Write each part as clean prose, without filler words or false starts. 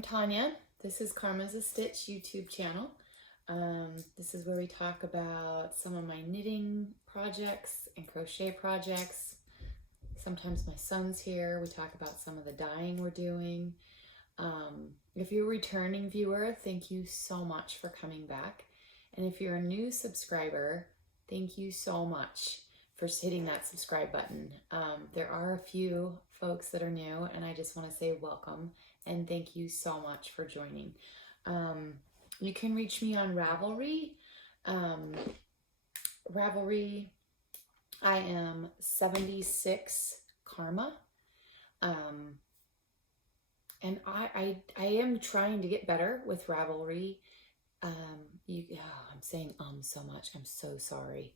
I'm Tanya. This is Karma's a Stitch YouTube channel. This is where we talk about some of my knitting projects and crochet projects. Sometimes my son's here. We talk about some of the dyeing we're doing. If you're a returning viewer, thank you so much for coming back. And if you're a new subscriber, thank you so much for hitting that subscribe button. There are a few folks that are new, and I just want to say welcome and thank you so much for joining. You can reach me on Ravelry. Ravelry, I am 76 Karma. And I am trying to get better with Ravelry. I'm saying so much. I'm so sorry.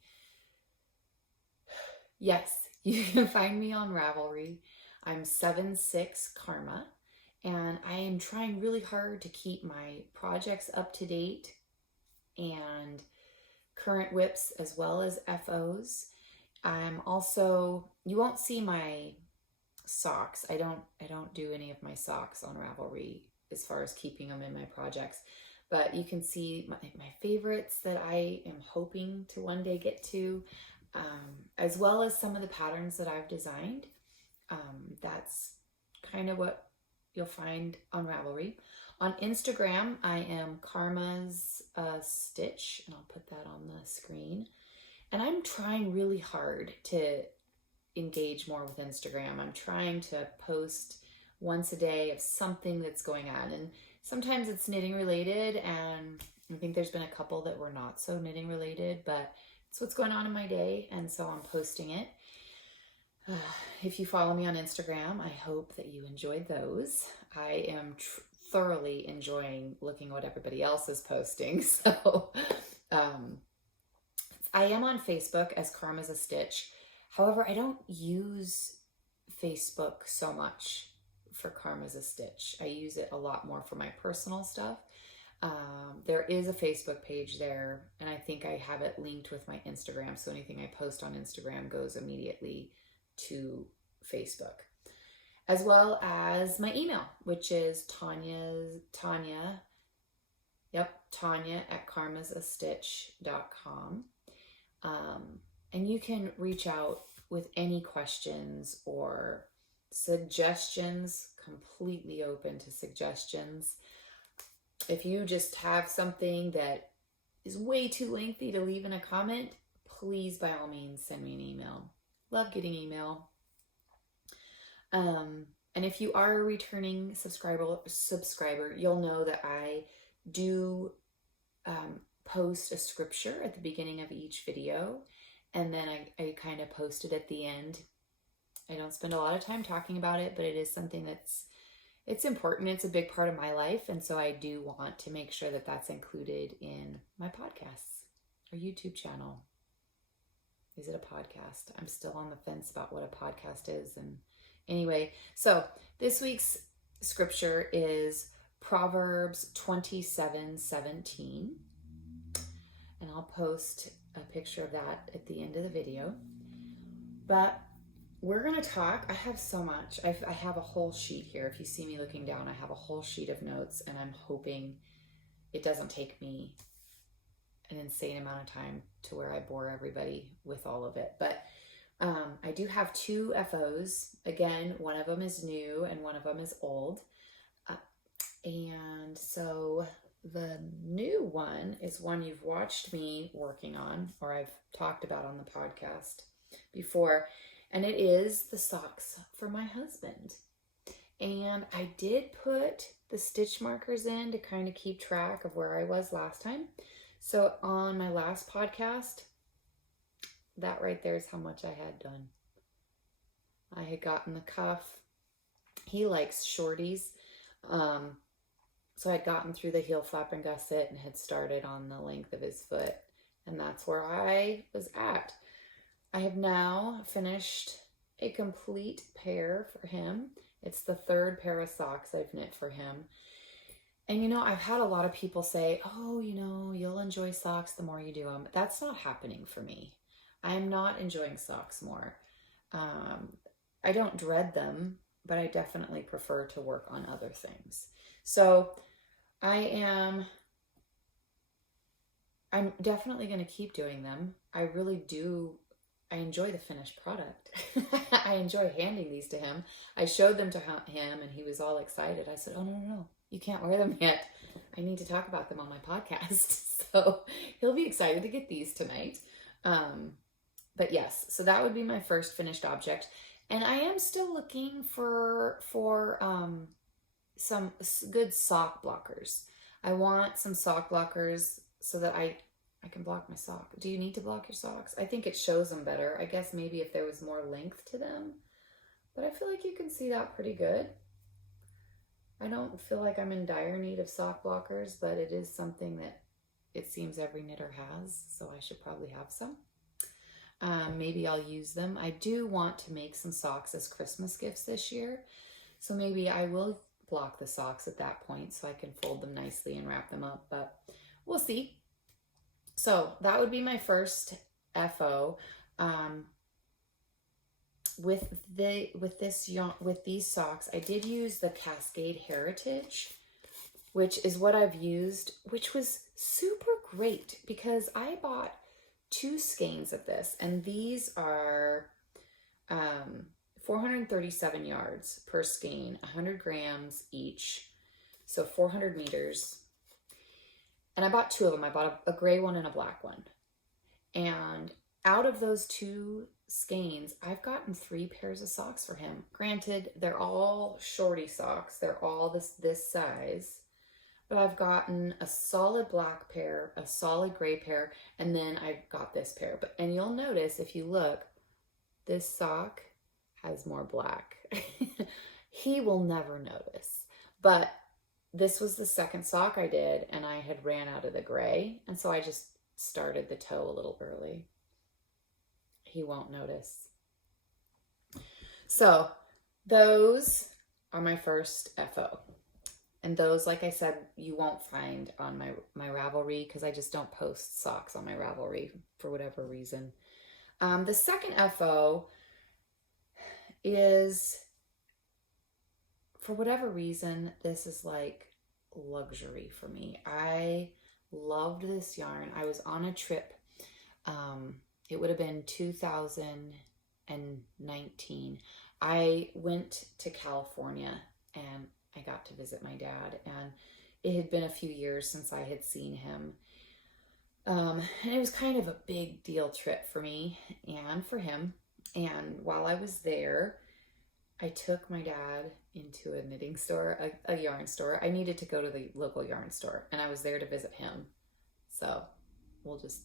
Yes, you can find me on Ravelry. I'm 76 Karma, and I am trying really hard to keep my projects up to date and current whips as well as FOs. I'm also, you won't see my socks. I don't do any of my socks on Ravelry as far as keeping them in my projects, but you can see my favorites that I am hoping to one day get to, as well as some of the patterns that I've designed. That's kind of what you'll find on Ravelry. On Instagram, I am Karma's Stitch, and I'll put that on the screen. And I'm trying really hard to engage more with Instagram. I'm trying to post once a day of something that's going on, and sometimes it's knitting related, and I think there's been a couple that were not so knitting related, but it's what's going on in my day, and so I'm posting it. If you follow me on Instagram, I hope that you enjoyed those. I am thoroughly enjoying looking at what everybody else is posting. So I am on Facebook as Karma's a Stitch. However, I don't use Facebook so much for Karma's a Stitch. I use it a lot more for my personal stuff. There is a Facebook page there, and I think I have it linked with my Instagram, so anything I post on Instagram goes immediately to Facebook, as well as my email, which is Tanya at karmasastitch.com. And you can reach out with any questions or suggestions, completely open to suggestions. If you just have something that is way too lengthy to leave in a comment, please, by all means, send me an email. Love getting email. And if you are a returning subscriber, you'll know that I do post a scripture at the beginning of each video, and then I kind of post it at the end. I don't spend a lot of time talking about it, but it is something it's important. It's a big part of my life, and so I do want to make sure that that's included in my podcasts or YouTube channel. Is it a podcast? I'm still on the fence about what a podcast is. And anyway, so this week's scripture is Proverbs 27:17. And I'll post a picture of that at the end of the video. But we're going to talk. I have so much. I have a whole sheet here. If you see me looking down, I have a whole sheet of notes, and I'm hoping it doesn't take me an insane amount of time to where I bore everybody with all of it. But I do have two FOs. Again, one of them is new and one of them is old. And so the new one is one you've watched me working on, or I've talked about on the podcast before, and it is the socks for my husband. And I did put the stitch markers in to kind of keep track of where I was last time. So on my last podcast, that right there is how much I had done. I had gotten the cuff. He likes shorties. So I'd gotten through the heel flap and gusset and had started on the length of his foot. And that's where I was at. I have now finished a complete pair for him. It's the third pair of socks I've knit for him. And you know, I've had a lot of people say, oh, you know, you'll enjoy socks the more you do them. That's not happening for me. I'm not enjoying socks more. I don't dread them, but I definitely prefer to work on other things. So I'm definitely going to keep doing them. I really do. I enjoy the finished product. I enjoy handing these to him. I showed them to him and he was all excited. I said, oh, no, you can't wear them yet. I need to talk about them on my podcast. So he'll be excited to get these tonight. But yes, so that would be my first finished object. And I am still looking for some good sock blockers. I want some sock blockers so that I can block my sock. Do you need to block your socks? I think it shows them better. I guess maybe if there was more length to them, but I feel like you can see that pretty good. I don't feel like I'm in dire need of sock blockers, but it is something that it seems every knitter has, so I should probably have some. Maybe I'll use them. I do want to make some socks as Christmas gifts this year, so maybe I will block the socks at that point so I can fold them nicely and wrap them up, but we'll see. So that would be my first FO. With these socks, I did use the Cascade Heritage, which is what I've used, which was super great because I bought 2 skeins of this, and these are 437 yards per skein, 100 grams each, so 400 meters. And I bought 2 of them. I bought a gray one and a black one. And out of those 2 skeins, I've gotten 3 pairs of socks for him. Granted, they're all shorty socks. They're all this size. But I've gotten a solid black pair, a solid gray pair, and then I got this pair. And you'll notice if you look, this sock has more black. He will never notice. But this was the second sock I did, and I had ran out of the gray, and so I just started the toe a little early. He won't notice. So those are my first FO. And those, like I said, you won't find on my Ravelry because I just don't post socks on my Ravelry for whatever reason. The second FO is, for whatever reason, this is like luxury for me. I loved this yarn. I was on a trip. It would have been 2019. I went to California and I got to visit my dad, and it had been a few years since I had seen him. And it was kind of a big deal trip for me and for him. And while I was there, I took my dad into a knitting store, a yarn store. I needed to go to the local yarn store, and I was there to visit him. So we'll just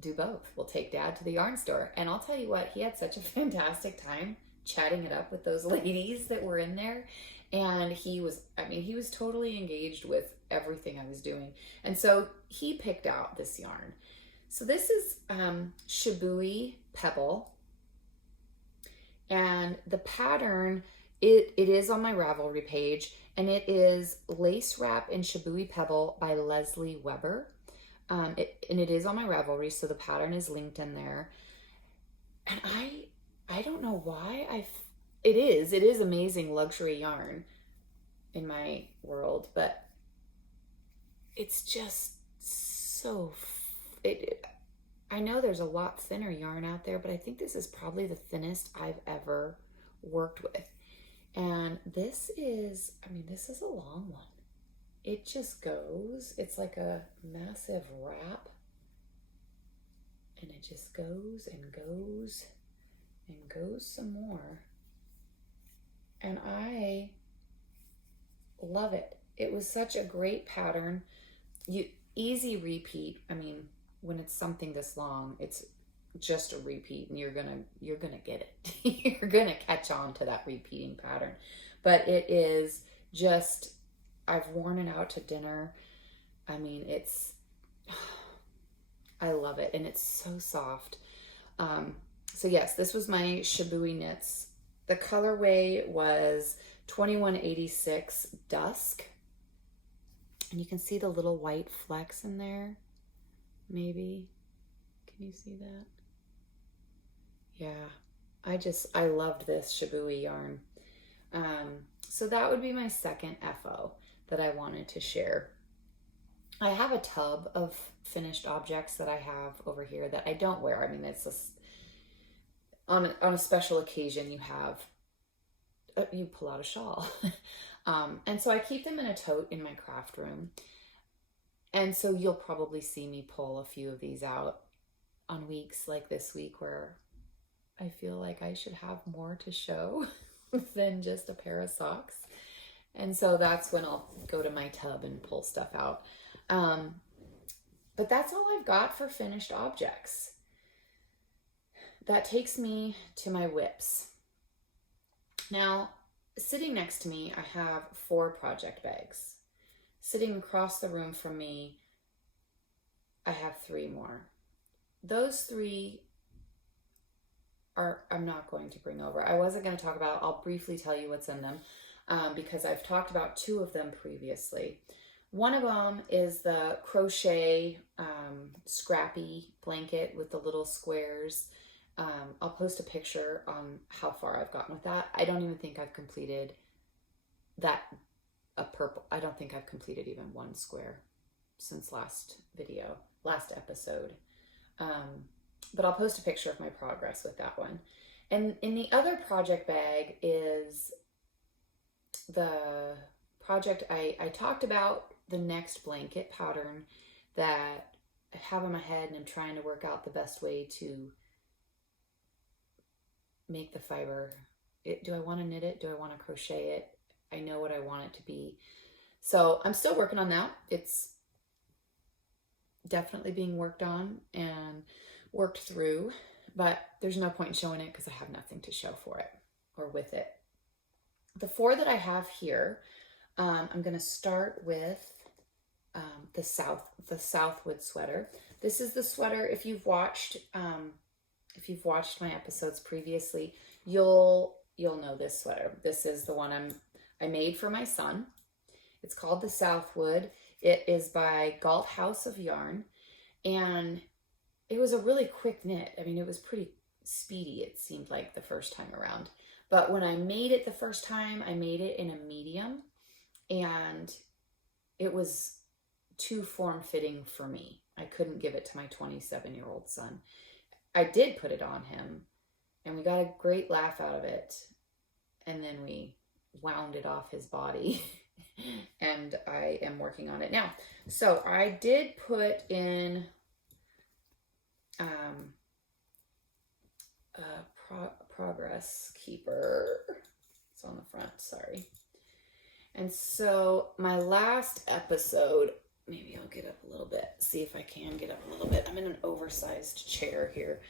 do both. We'll take Dad to the yarn store. And I'll tell you what, he had such a fantastic time chatting it up with those ladies that were in there. And he was totally engaged with everything I was doing. And so he picked out this yarn. So this is Shibui Pebble. And the pattern, it is on my Ravelry page, and it is Lace Wrap in Shibui Pebble by Leslie Weber. And it is on my Ravelry, so the pattern is linked in there. And I don't know why it is amazing luxury yarn in my world, but it's just so, I know there's a lot thinner yarn out there, but I think this is probably the thinnest I've ever worked with. And this is a long one. It just goes, it's like a massive wrap, and it just goes and goes and goes some more. And I love it. It was such a great pattern. Easy repeat. I mean, when it's something this long, it's just a repeat, and you're gonna get it. You're gonna catch on to that repeating pattern. But it is just, I've worn it out to dinner. I mean, I love it, and it's so soft. So yes, this was my Shibui Knits. The colorway was 2186 Dusk. And you can see the little white flecks in there. Maybe. Can you see that? Yeah. I loved this Shibui yarn. So that would be my second FO. that I wanted to share. I have a tub of finished objects that I have over here that I don't wear. I mean, it's on a special occasion you pull out a shawl. And so I keep them in a tote in my craft room. And so you'll probably see me pull a few of these out on weeks like this week where I feel like I should have more to show than just a pair of socks. And so that's when I'll go to my tub and pull stuff out. But that's all I've got for finished objects. That takes me to my whips. Now, sitting next to me, I have 4 project bags. Sitting across the room from me, I have 3 more. Those 3 I'm not going to bring over. I wasn't going to talk about, I'll briefly tell you what's in them because I've talked about 2 of them previously. One of them is the Crochet scrappy blanket with the little squares. I'll post a picture on how far I've gotten with that. I don't even think I've completed that, I don't think I've completed even 1 square since last episode. But I'll post a picture of my progress with that one. And in the other project bag is the project I talked about, the next blanket pattern that I have in my head, and I'm trying to work out the best way to make the fiber. Do I want to knit it? Do I want to crochet it? I know what I want it to be. So I'm still working on that. It's definitely being worked on and worked through, but there's no point in showing it because I have nothing to show for it or with it. The 4 that I have here, I'm going to start with the Southwood sweater. This is the sweater. If you've watched my episodes previously, you'll know this sweater. This is the one I made for my son. It's called the Southwood. It is by Galt House of Yarn, and it was a really quick knit. I mean, it was pretty speedy, it seemed like, the first time around. But when I made it the first time, I made it in a medium, and it was too form-fitting for me. I couldn't give it to my 27-year-old son. I did put it on him, and we got a great laugh out of it, and then we wound it off his body, and I am working on it now. So I did put in progress keeper. It's on the front, sorry. And so my last episode, maybe I'll get up a little bit, see if I can get up a little bit. I'm in an oversized chair here.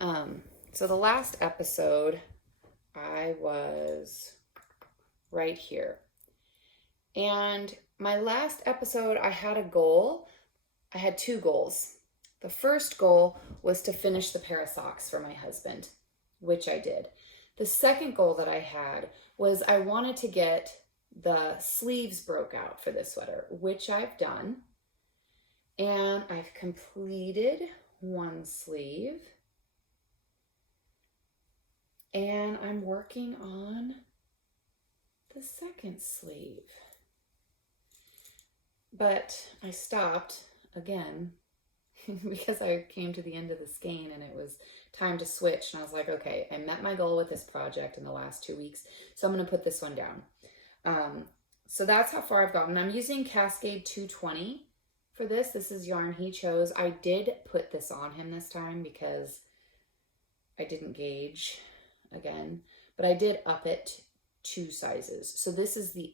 So the last episode, I was right here. And my last episode, I had a goal. I had 2 goals. The first goal was to finish the pair of socks for my husband, which I did. The second goal that I had was I wanted to get the sleeves broke out for this sweater, which I've done. And I've completed 1 sleeve. And I'm working on the second sleeve. But I stopped again because I came to the end of the skein and it was time to switch. And I was like, okay, I met my goal with this project in the last 2 weeks, so I'm going to put this one down. So that's how far I've gotten. I'm using Cascade 220 for this. This is yarn he chose. I did put this on him this time because I didn't gauge again, but I did up it 2 sizes. So this is the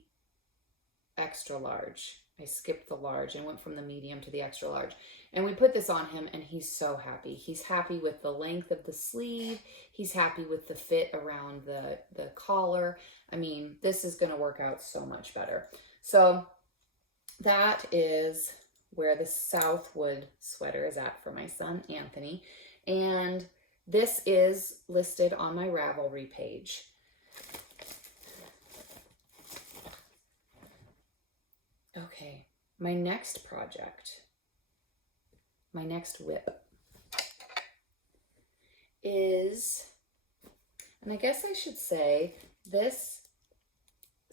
extra large. I skipped the large and went from the medium to the extra large. And we put this on him and he's so happy. He's happy with the length of the sleeve. He's happy with the fit around the collar. I mean, this is going to work out so much better. So that is where the Southwood sweater is at for my son, Anthony. And this is listed on my Ravelry page. Okay, my next project, my next whip is, and I guess I should say, this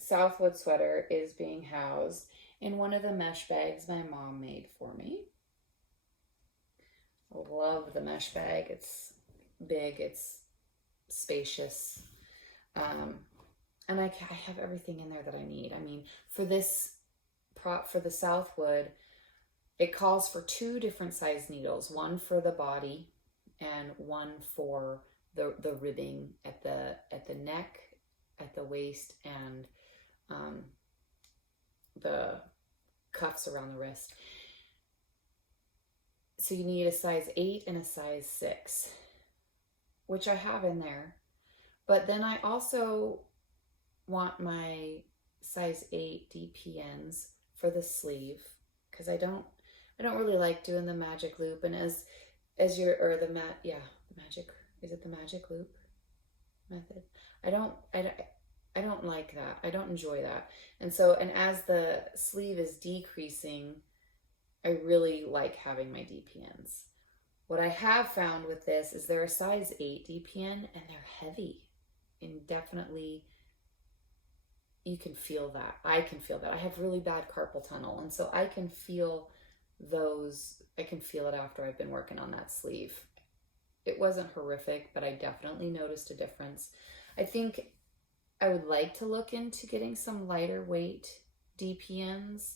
Southwood sweater is being housed in one of the mesh bags my mom made for me. I love the mesh bag. It's big, it's spacious. And I have everything in there that I need. I mean, for this prop, for the Southwood, it calls for 2 different size needles, one for the body and one for the ribbing at the neck, at the waist, and the cuffs around the wrist. So you need a size 8 and a size 6, which I have in there. But then I also want my size 8 DPNs for the sleeve, because I don't really like doing the magic loop. And as your, or the magic, is it the magic loop method? I don't like that. I don't enjoy that. And as the sleeve is decreasing, I really like having my DPNs. What I have found with this is they're a size 8 DPN and they're heavy, and definitely you can feel that. I can feel that. I have really bad carpal tunnel, and so I can feel those. I can feel it after I've been working on that sleeve. It wasn't horrific, but I definitely noticed a difference. I think I would like to look into getting some lighter weight DPNs.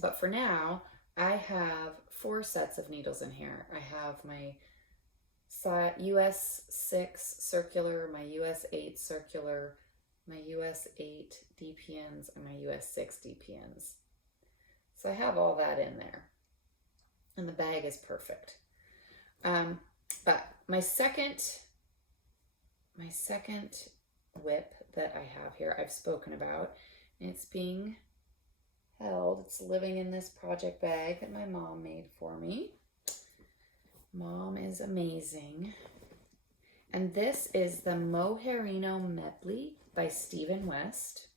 But for now, I have 4 sets of needles in here. I have my US 6 circular, my US 8 circular, my US 8 DPNs, and my US 6 DPNs. So I have all that in there. And the bag is perfect. But my second whip that I have here, I've spoken about, and it's being held. It's living in this project bag that my mom made for me. Mom is amazing. And this is the Moherino Medley by Stephen West.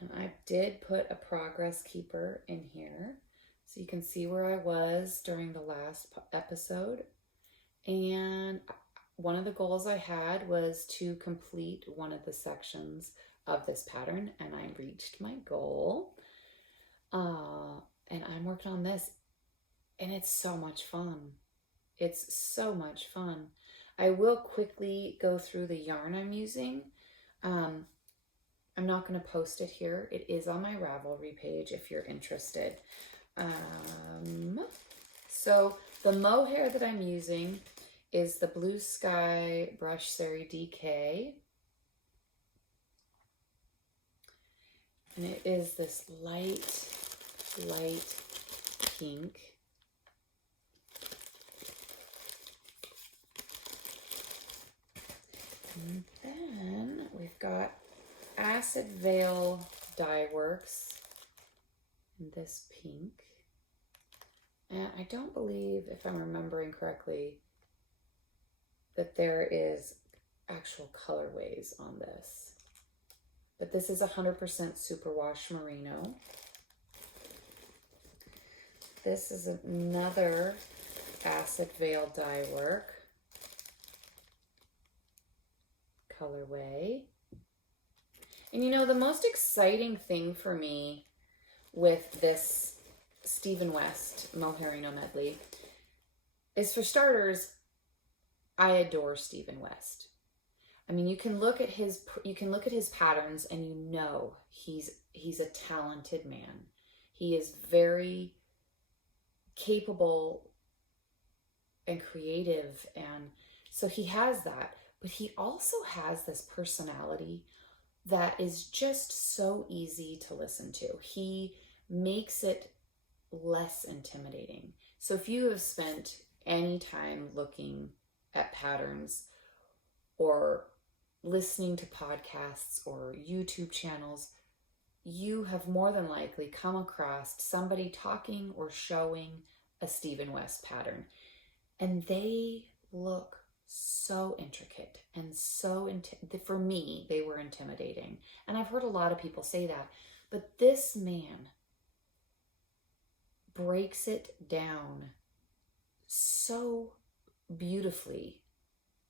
And I did put a progress keeper in here, so you can see where I was during the last episode. And one of the goals I had was to complete one of the sections of this pattern, and I reached my goal. And I'm working on this, and it's so much fun. It's so much fun. I will quickly go through the yarn I'm using. I'm not going to post it here. It is on my Ravelry page if you're interested. So the mohair that I'm using is the Blue Sky Brush Sari DK. And it is this light pink. And then we've got Acid Veil Dye Works in this pink. And I don't believe, if I'm remembering correctly, that there is actual colorways on this. But this is 100% superwash merino. This is another Acid Veil Dye Work colorway. And you know, the most exciting thing for me with this Stephen West Moherino Medley is, for starters, I adore Stephen West. I mean, you can look at his patterns and you know he's a talented man. He is very capable and creative, and so he has that, but he also has this personality that is just so easy to listen to. He makes it less intimidating. So if you have spent any time looking at patterns or listening to podcasts or YouTube channels, you have more than likely come across somebody talking or showing a Stephen West pattern. And they look so intricate and so, for me, they were intimidating. And I've heard a lot of people say that, but this man breaks it down so beautifully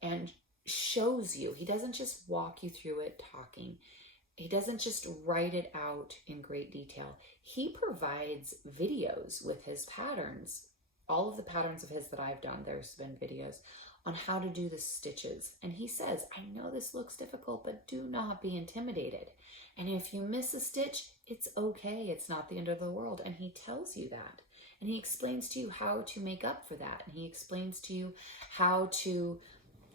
and shows you. He doesn't just walk you through it talking. He doesn't just write it out in great detail. He provides videos with his patterns. All of the patterns of his that I've done, there's been videos on how to do the stitches. And he says, I know this looks difficult, but do not be intimidated. And if you miss a stitch, it's okay. It's not the end of the world. And he tells you that. And he explains to you how to make up for that. And he explains to you how to,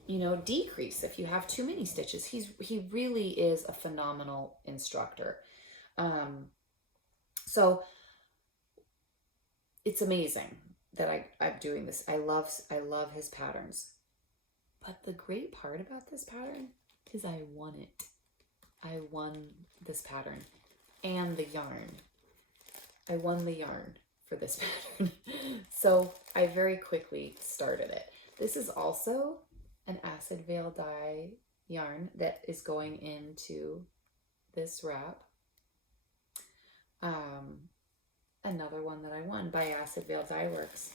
you know, decrease if you have too many stitches. He really is a phenomenal instructor. So it's amazing that I'm doing this. I love his patterns. But the great part about this pattern is I won it. I won this pattern and the yarn. I won the yarn for this pattern. So I very quickly started it. This is also an acid veil dye yarn that is going into this wrap. Another one that I won by Acid Veil Dye Works.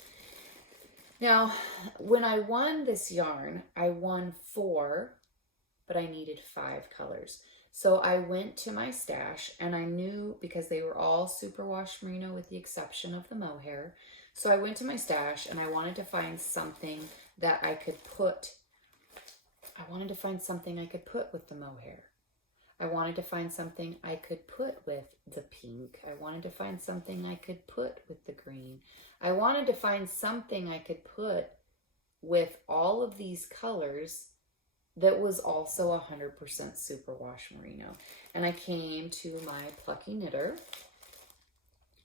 Now, when I won this yarn, I won 4, but I needed 5 colors. So I went to my stash, and I knew, because they were all superwash merino with the exception of the mohair. So I went to my stash and I wanted to find something that I could put. I wanted to find something I could put with the mohair. I wanted to find something I could put with the pink. I wanted to find something I could put with the green. I wanted to find something I could put with all of these colors that was also 100% superwash merino. And I came to my Plucky Knitter.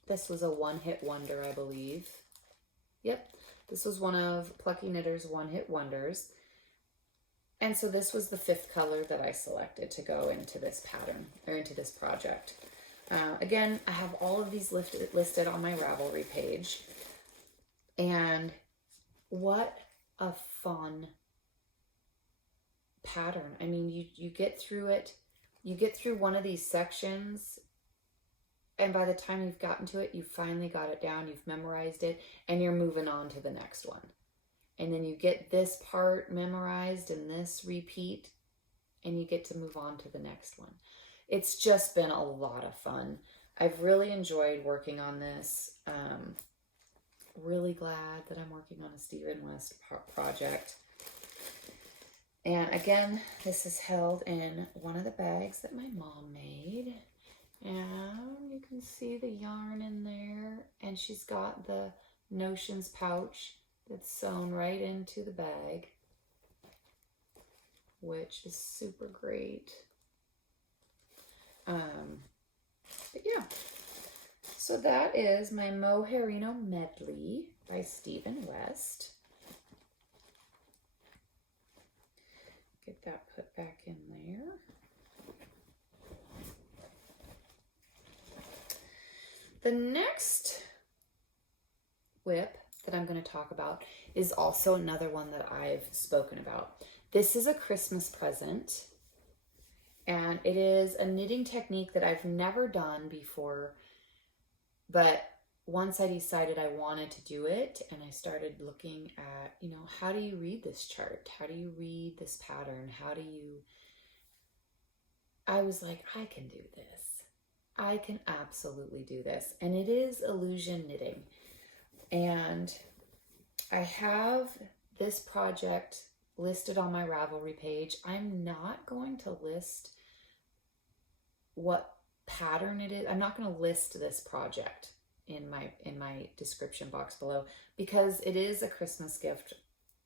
This was a one-hit wonder, I believe. Yep, this was one of Plucky Knitter's one-hit wonders. And so this was the 5th color that I selected to go into this pattern, or into this project. Again, I have all of these listed on my Ravelry page. And what a fun pattern. I mean, you get through it, you get through one of these sections, and by the time you've gotten to it, you finally got it down, you've memorized it, and you're moving on to the next one. And then you get this part memorized and this repeat, and you get to move on to the next one. It's just been a lot of fun. I've really enjoyed working on this. Really glad that I'm working on a Stephen West project. And again, this is held in one of the bags that my mom made. And you can see the yarn in there. And she's got the Notions pouch that's sewn right into the bag, which is super great. But yeah, so that is my Mohairino Medley by Stephen West. Get that put back in there. The next whip that I'm going to talk about is also another one that I've spoken about. This is a Christmas present, and it is a knitting technique that I've never done before, but once I decided I wanted to do it, and I started looking at, you know, how do you read this chart? How do you read this pattern? I was like, I can do this. I can absolutely do this. And it is illusion knitting. And I have this project listed on my Ravelry page. I'm not going to list what pattern it is. I'm not going to list this project in my description box below, because it is a Christmas gift.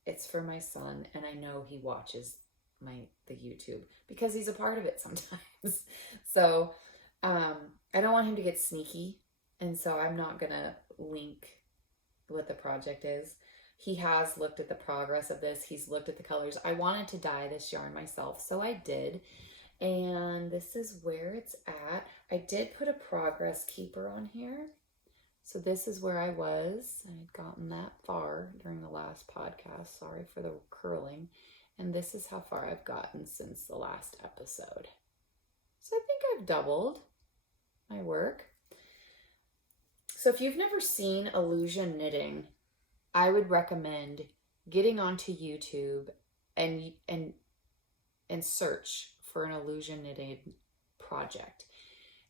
It's for my son, and I know he watches the YouTube because he's a part of it sometimes. So I don't want him to get sneaky, and so I'm not gonna link what the project is. He has looked at the progress of this. He's looked at the colors. I wanted to dye this yarn myself, so I did. And this is where it's at. I did put a progress keeper on here. So this is where I was. I had gotten that far during the last podcast. Sorry for the curling. And this is how far I've gotten since the last episode. So I think I've doubled my work. So if you've never seen illusion knitting, I would recommend getting onto YouTube and and search for an illusion knitting project.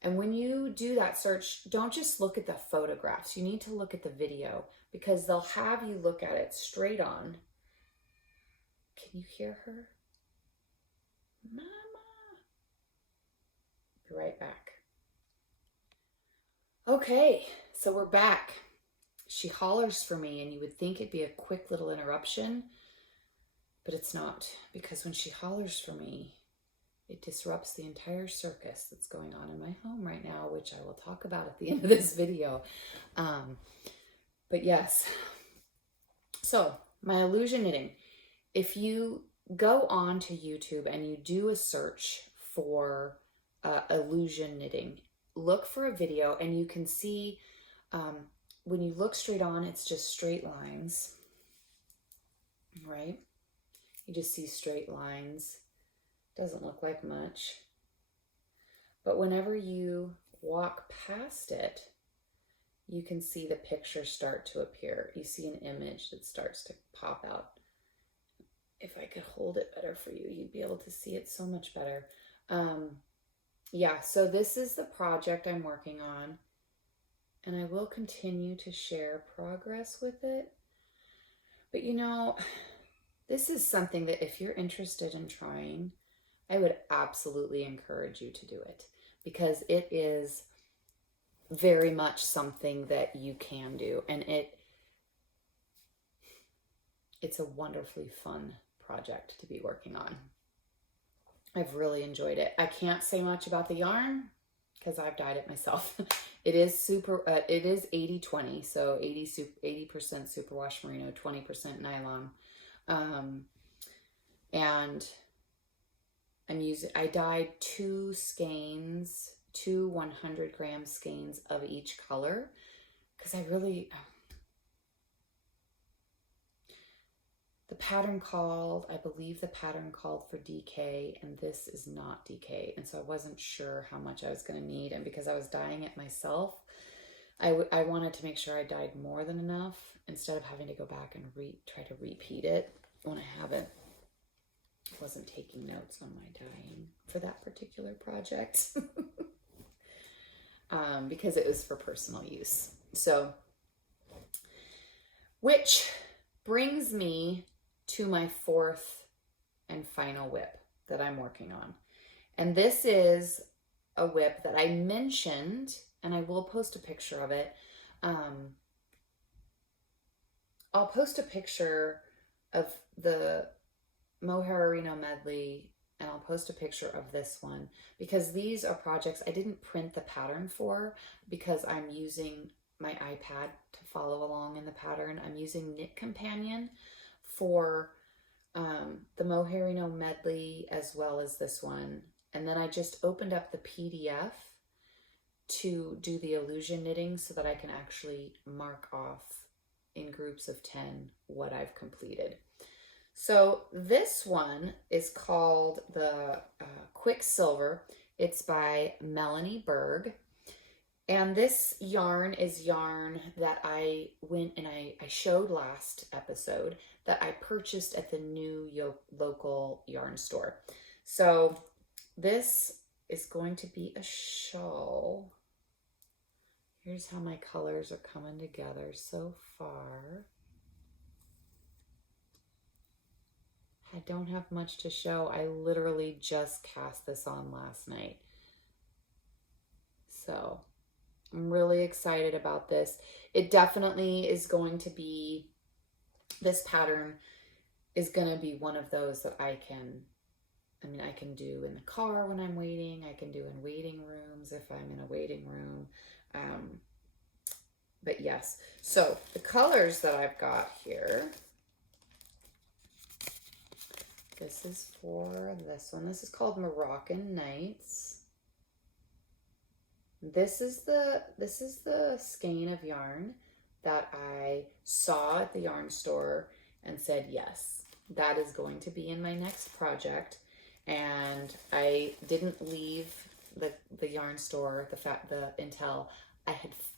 And when you do that search, don't just look at the photographs. You need to look at the video, because they'll have you look at it straight on. Can you hear her? Mama. Be right back. Okay, so we're back. She hollers for me, and you would think it'd be a quick little interruption, but it's not, because when she hollers for me, it disrupts the entire circus that's going on in my home right now, which I will talk about at the end of this video. But yes, so my illusion knitting. If you go on to YouTube and you do a search for illusion knitting, look for a video, and you can see when you look straight on, it's just straight lines, right? You just see straight lines. Doesn't look like much. But whenever you walk past it, you can see the picture start to appear. You see an image that starts to pop out. If I could hold it better for you, you'd be able to see it so much better. Yeah, so this is the project I'm working on, and I will continue to share progress with it. But you know, this is something that if you're interested in trying, I would absolutely encourage you to do it, because it is very much something that you can do, and it's a wonderfully fun project to be working on. I've really enjoyed it. I can't say much about the yarn because I've dyed it myself. It is it is 80-20, so 80% superwash merino, 20% nylon. And I dyed 2 skeins, 2 100-gram skeins of each color, because the I believe the pattern called for DK, and this is not DK, and so I wasn't sure how much I was going to need, and because I was dyeing it myself, I wanted to make sure I dyed more than enough instead of having to go back and try to repeat it when I wasn't taking notes on my dyeing for that particular project. Because it was for personal use. So, which brings me to my 4th and final whip that I'm working on. And this is a whip that I mentioned, and I will post a picture of it. I'll post a picture of the Mohairino medley, and I'll post a picture of this one, because these are projects I didn't print the pattern for, because I'm using my iPad to follow along in the pattern. I'm using Knit Companion for the Mohairino medley as well as this one. And then I just opened up the PDF to do the illusion knitting so that I can actually mark off in groups of 10 what I've completed. So this one is called the Quicksilver. It's by Melanie Berg. And this yarn is yarn that I went and I showed last episode that I purchased at the new local yarn store. So this is going to be a shawl. Here's how my colors are coming together so far. I don't have much to show. I literally just cast this on last night. So I'm really excited about this. It definitely is going to be, this pattern is going to be one of those that I can do in the car when I'm waiting. I can do in waiting rooms if I'm in a waiting room. But yes, so the colors that I've got here, this is for this one. This is called Moroccan Nights. This is the skein of yarn that I saw at the yarn store and said, yes, that is going to be in my next project. And I didn't leave the yarn store until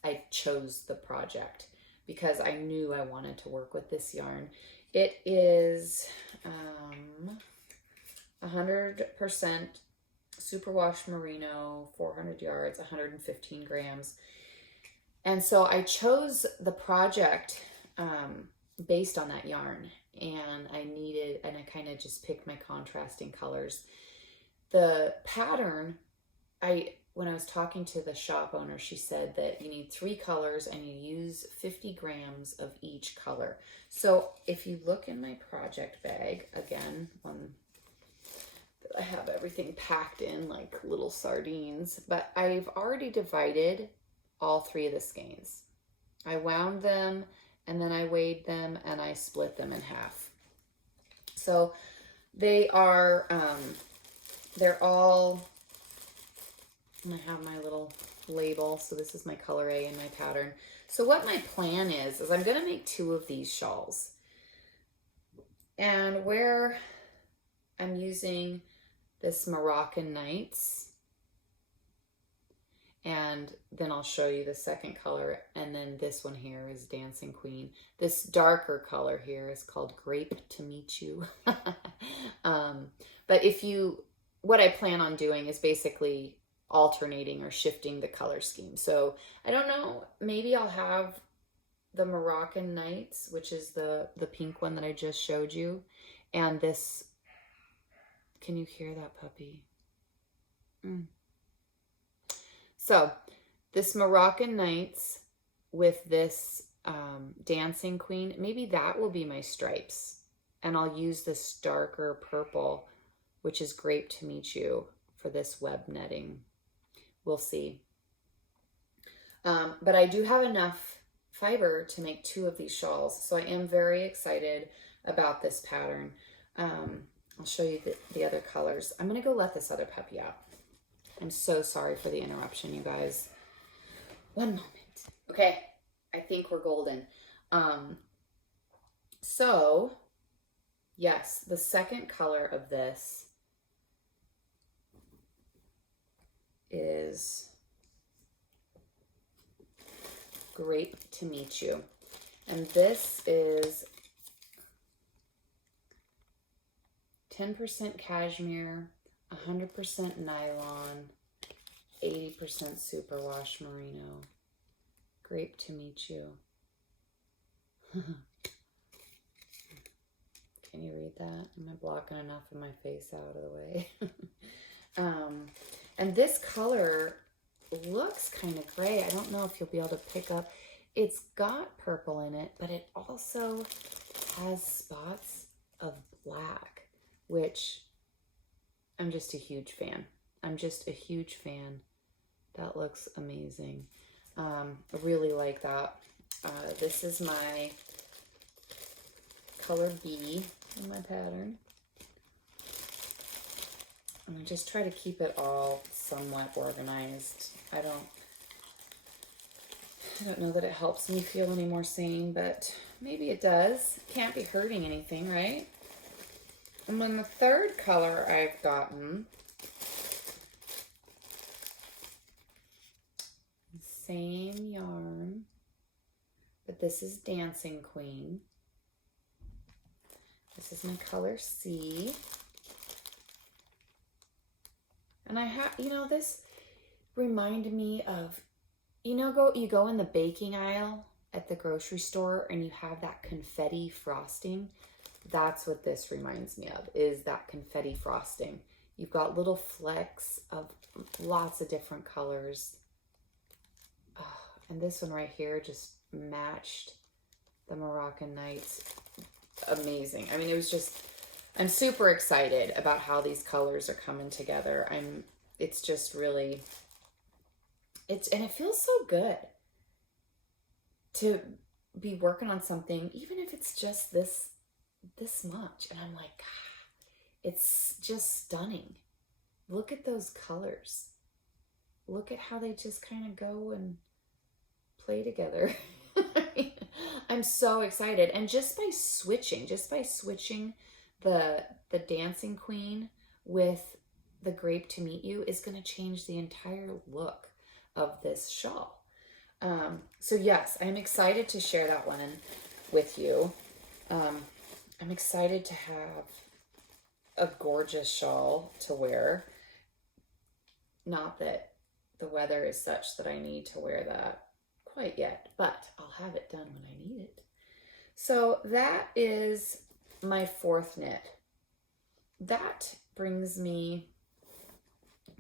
I chose the project, because I knew I wanted to work with this yarn. It is 100% superwash merino, 400 yards, 115 grams. And so I chose the project based on that yarn, and I kind of just picked my contrasting colors. The pattern, when I was talking to the shop owner, she said that you need 3 colors and you use 50 grams of each color. So if you look in my project bag, again, I have everything packed in like little sardines, but I've already divided all 3 of the skeins. I wound them, and then I weighed them, and I split them in half. So they are, they're all, and I have my little label. So this is my color A in my pattern. So what my plan is I'm going to make 2 of these shawls. And where I'm using this Moroccan Nights, and then I'll show you the second color, and then this one here is Dancing Queen. This darker color here is called Grape to Meet You. But what I plan on doing is basically alternating or shifting the color scheme. So I don't know, maybe I'll have the Moroccan Nights, which is the pink one that I just showed you, and this, can you hear that puppy? So this Moroccan Nights with this Dancing Queen, maybe that will be my stripes. And I'll use this darker purple, which is Grape to Meet You, for this web netting. We'll see. But I do have enough fiber to make 2 of these shawls. So I am very excited about this pattern. I'll show you the other colors. I'm going to go let this other puppy out. I'm so sorry for the interruption, you guys. One moment. Okay, I think we're golden. So, yes, the second color of this is Grape to Meet You. And this is 10% cashmere, 100% nylon, 80% superwash merino. Grape to Meet You. Can you read that? Am I blocking enough of my face out of the way? And this color looks kind of gray. I don't know if you'll be able to pick up. It's got purple in it, but it also has spots of black, which I'm just a huge fan. I'm just a huge fan. That looks amazing. I really like that. This is my color B in my pattern. And I just try to keep it all somewhat organized. I don't know that it helps me feel any more sane, but maybe it does. Can't be hurting anything, right? And then the third color I've gotten, same yarn, but this is Dancing Queen. This is my color C. And I have, this reminded me of, you go in the baking aisle at the grocery store and you have that confetti frosting. That's what this reminds me of, is that confetti frosting. You've got little flecks of lots of different colors. Oh, and this one right here just matched the Moroccan Nights. Amazing. I mean, it was just, I'm super excited about how these colors are coming together. It's just really, and it feels so good to be working on something, even if it's just this much. And I'm like, it's just stunning. Look at those colors. Look at how they just kind of go and play together. I'm so excited. And just by switching the Dancing Queen with the Grape to Meet You is going to change the entire look of this shawl. So yes, I'm excited to share that one with you. I'm excited to have a gorgeous shawl to wear. Not that the weather is such that I need to wear that quite yet, but I'll have it done when I need it. So that is my fourth knit. That brings me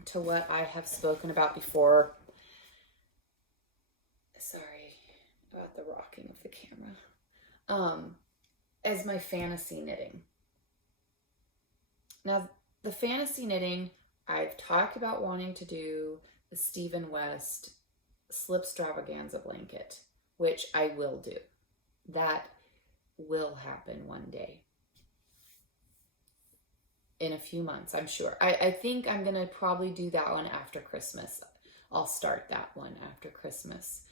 to what I have spoken about before. Sorry about the rocking of the camera. As my fantasy knitting. Now, the fantasy knitting, I've talked about wanting to do the Stephen West slip stravaganza blanket, which I will do. That will happen one day. In a few months, I'm sure. I think I'm going to probably do that one after Christmas. I'll start that one after Christmas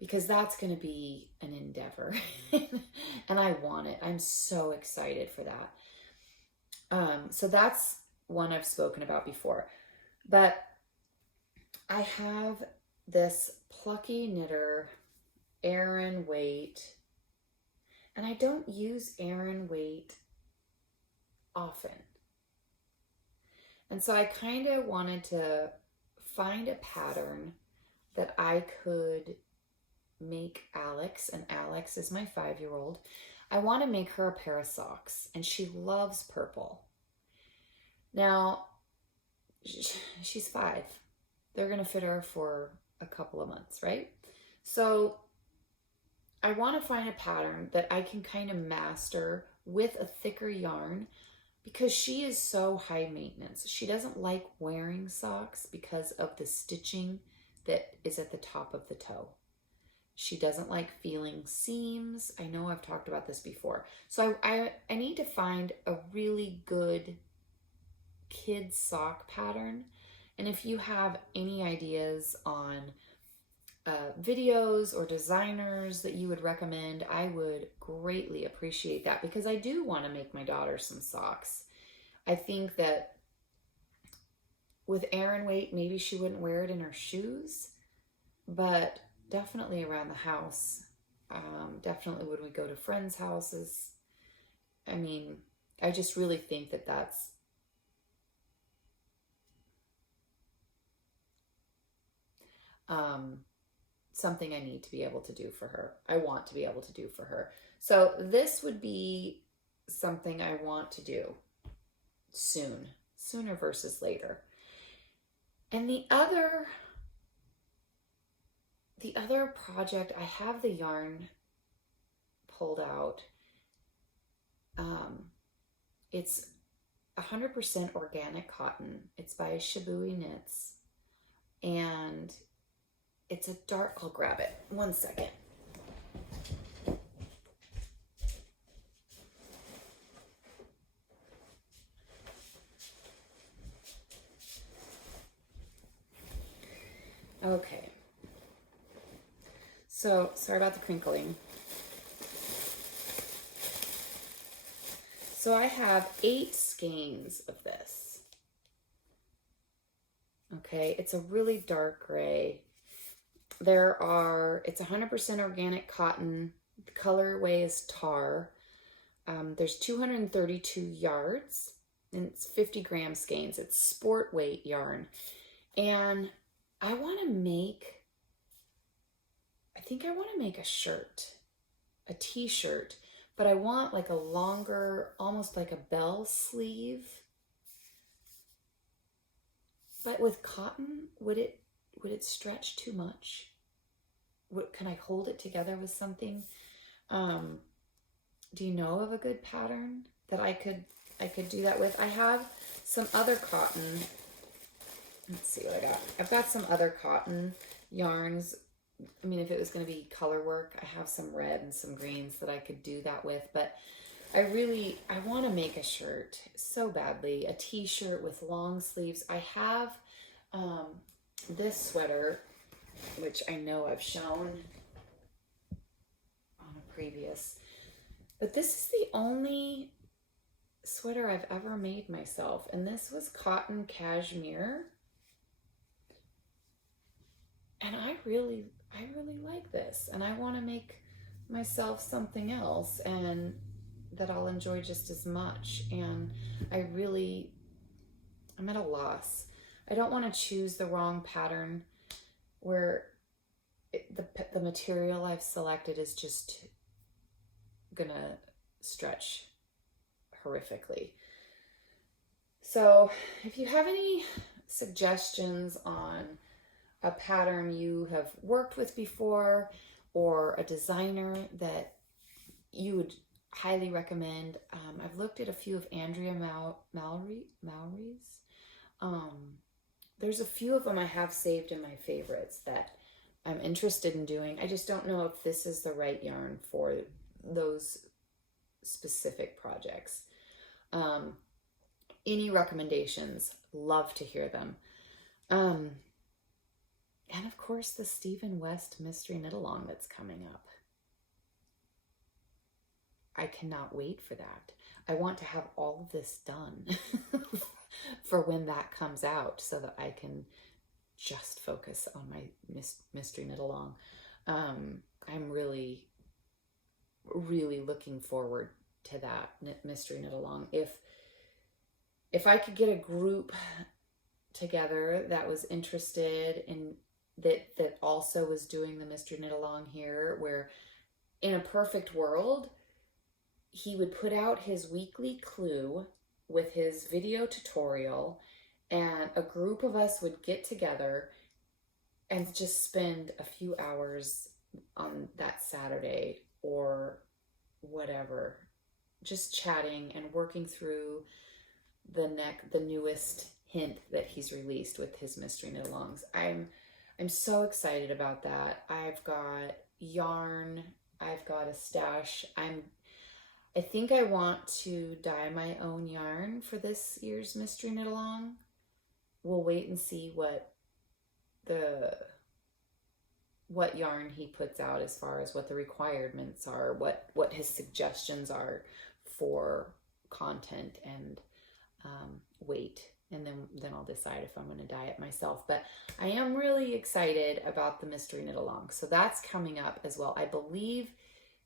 because that's going to be an endeavor. And I want it. I'm so excited for that. So that's one I've spoken about before. But I have this Plucky Knitter Aran weight. And I don't use Aran weight often. And so I kind of wanted to find a pattern that I could make Alex, and Alex is my 5-year-old. I want to make her a pair of socks, and she loves purple. Now, she's 5. They're going to fit her for a couple of months, right? So I want to find a pattern that I can kind of master with a thicker yarn, because she is so high maintenance. She doesn't like wearing socks because of the stitching that is at the top of the toe. She doesn't like feeling seams. I know I've talked about this before. So I need to find a really good kids sock pattern. And if you have any ideas on videos or designers that you would recommend, I would greatly appreciate that, because I do want to make my daughter some socks. I think that with Aran weight, maybe she wouldn't wear it in her shoes, but definitely around the house. Definitely when we go to friends' houses. I mean, I just really think that that's something I need to be able to do for her. I want to be able to do for her. So this would be something I want to do soon, sooner versus later. And the other project, I have the yarn pulled out. It's 100% organic cotton. It's by Shibui Knits, and it's a dark, I'll grab it. One second. Okay. So, sorry about the crinkling. So I have 8 skeins of this. Okay, it's a really dark gray. It's 100% organic cotton. The colorway is tar. There's 232 yards, and it's 50 gram skeins. It's sport weight yarn. And I think I want to make a shirt, a t-shirt, but I want like a longer, almost like a bell sleeve. But with cotton, would it stretch too much? Can I hold it together with something? Do you know of a good pattern that I could do that with? I have some other cotton. Let's see what I got. I've got some other cotton yarns. I mean, if it was going to be color work, I have some red and some greens that I could do that with. But I want to make a shirt so badly. A t-shirt with long sleeves. I have this sweater, which I know I've shown on a previous. But this is the only sweater I've ever made myself. And this was cotton cashmere. And I really like this, and I want to make myself something else, and that I'll enjoy just as much. And I'm at a loss. I don't want to choose the wrong pattern where the material I've selected is just gonna stretch horrifically. So if you have any suggestions on a pattern you have worked with before, or a designer that you would highly recommend, I've looked at a few of Andrea Mallory's. There's a few of them I have saved in my favorites that I'm interested in doing. I just don't know if this is the right yarn for those specific projects. Any recommendations? Love to hear them. And of course, the Stephen West Mystery Knit Along that's coming up. I cannot wait for that. I want to have all of this done for when that comes out so that I can just focus on my Mystery Knit Along. I'm really, really looking forward to that Mystery Knit Along. If I could get a group together that was interested in that also was doing the Mystery Knit Along here, where in a perfect world, he would put out his weekly clue with his video tutorial, and a group of us would get together and just spend a few hours on that Saturday or whatever, just chatting and working through the newest hint that he's released with his Mystery Knit Alongs. I'm so excited about that. I've got yarn, I've got a stash. I think I want to dye my own yarn for this year's Mystery Knit Along. We'll wait and see what yarn he puts out as far as what the requirements are, what his suggestions are for content and weight. And then I'll decide if I'm going to dye it myself. But I am really excited about the Mystery Knit Along. So that's coming up as well. I believe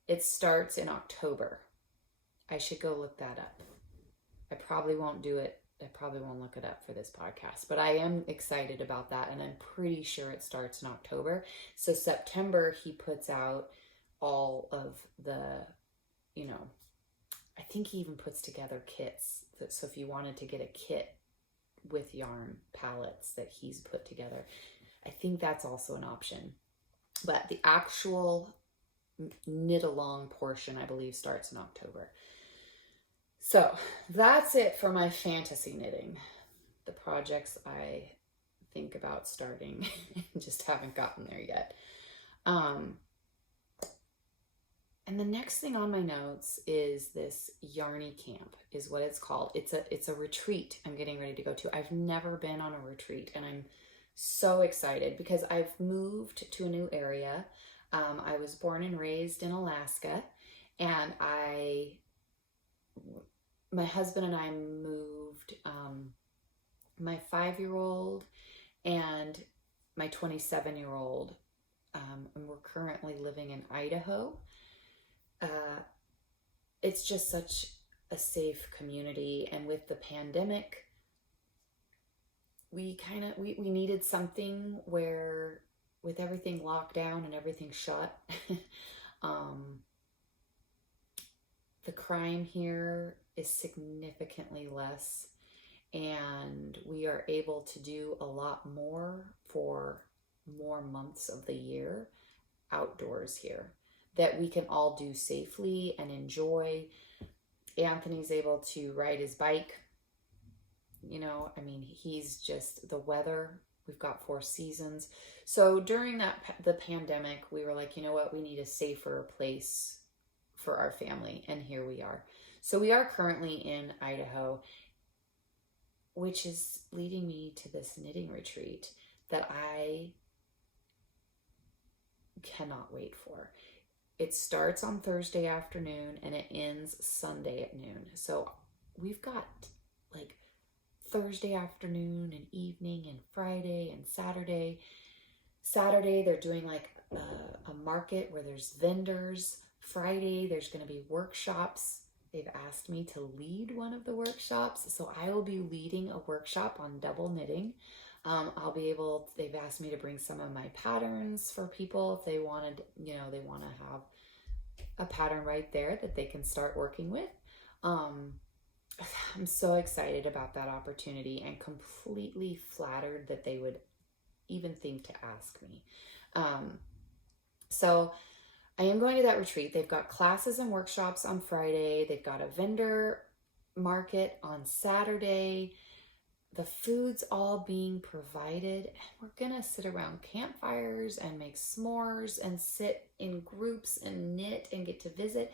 it starts in October. I should go look that up. I probably won't do it. I probably won't look it up for this podcast. But I am excited about that. And I'm pretty sure it starts in October. So September, he puts out all of the, I think he even puts together kits. So if you wanted to get a kit with yarn palettes that he's put together, I think that's also an option. But the actual knit along portion, I believe, starts in October. So that's it for my fantasy knitting, the projects I think about starting and just haven't gotten there yet. And the next thing on my notes is this Yarny Camp is what it's called. It's a retreat I'm getting ready to go to. I've never been on a retreat, and I'm so excited because I've moved to a new area. I was born and raised in Alaska, and my husband and I moved my 5-year-old and my 27-year-old, and we're currently living in Idaho. It's just such a safe community, and with the pandemic, we needed something where, with everything locked down and everything shut, the crime here is significantly less, and we are able to do a lot more for more months of the year outdoors here that we can all do safely and enjoy. Anthony's able to ride his bike. He's just, the weather, we've got 4 seasons. So during the pandemic, we were like, you know what, we need a safer place for our family. And here we are. So we are currently in Idaho, which is leading me to this knitting retreat that I cannot wait for. It starts on Thursday afternoon and it ends Sunday at noon. So we've got like Thursday afternoon and evening and Friday and Saturday. Saturday, they're doing like a market where there's vendors. Friday, there's going to be workshops they've asked me to lead one of the workshops. So I will be leading a workshop on double knitting. They've asked me to bring some of my patterns for people if they wanted, they want to have a pattern right there that they can start working with. I'm so excited about that opportunity and completely flattered that they would even think to ask me. So I am going to that retreat. They've got classes and workshops on Friday. They've got a vendor market on Saturday. The food's all being provided, and we're gonna sit around campfires and make s'mores and sit in groups and knit and get to visit.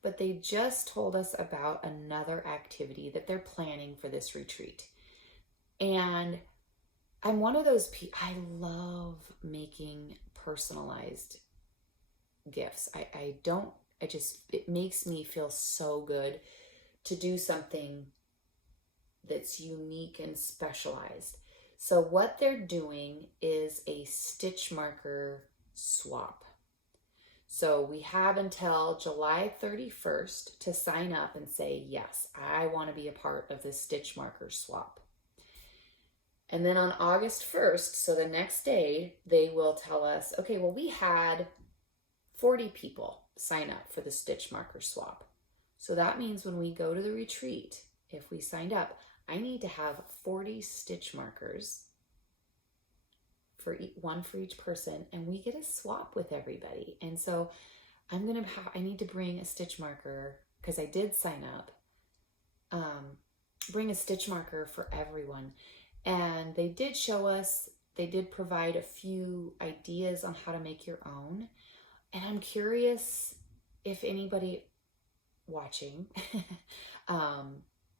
But they just told us about another activity that they're planning for this retreat. And I'm one of those people, I love making personalized gifts. It makes me feel so good to do something that's unique and specialized. So what they're doing is a stitch marker swap. So we have until July 31st to sign up and say, yes, I want to be a part of this stitch marker swap. And then on August 1st, so the next day, they will tell us, okay, well, we had 40 people sign up for the stitch marker swap. So that means when we go to the retreat, if we signed up, I need to have 40 stitch markers, one for each person, and we get a swap with everybody. And so I need to bring a stitch marker, because I did sign up, bring a stitch marker for everyone. And they did provide a few ideas on how to make your own. And I'm curious if anybody watching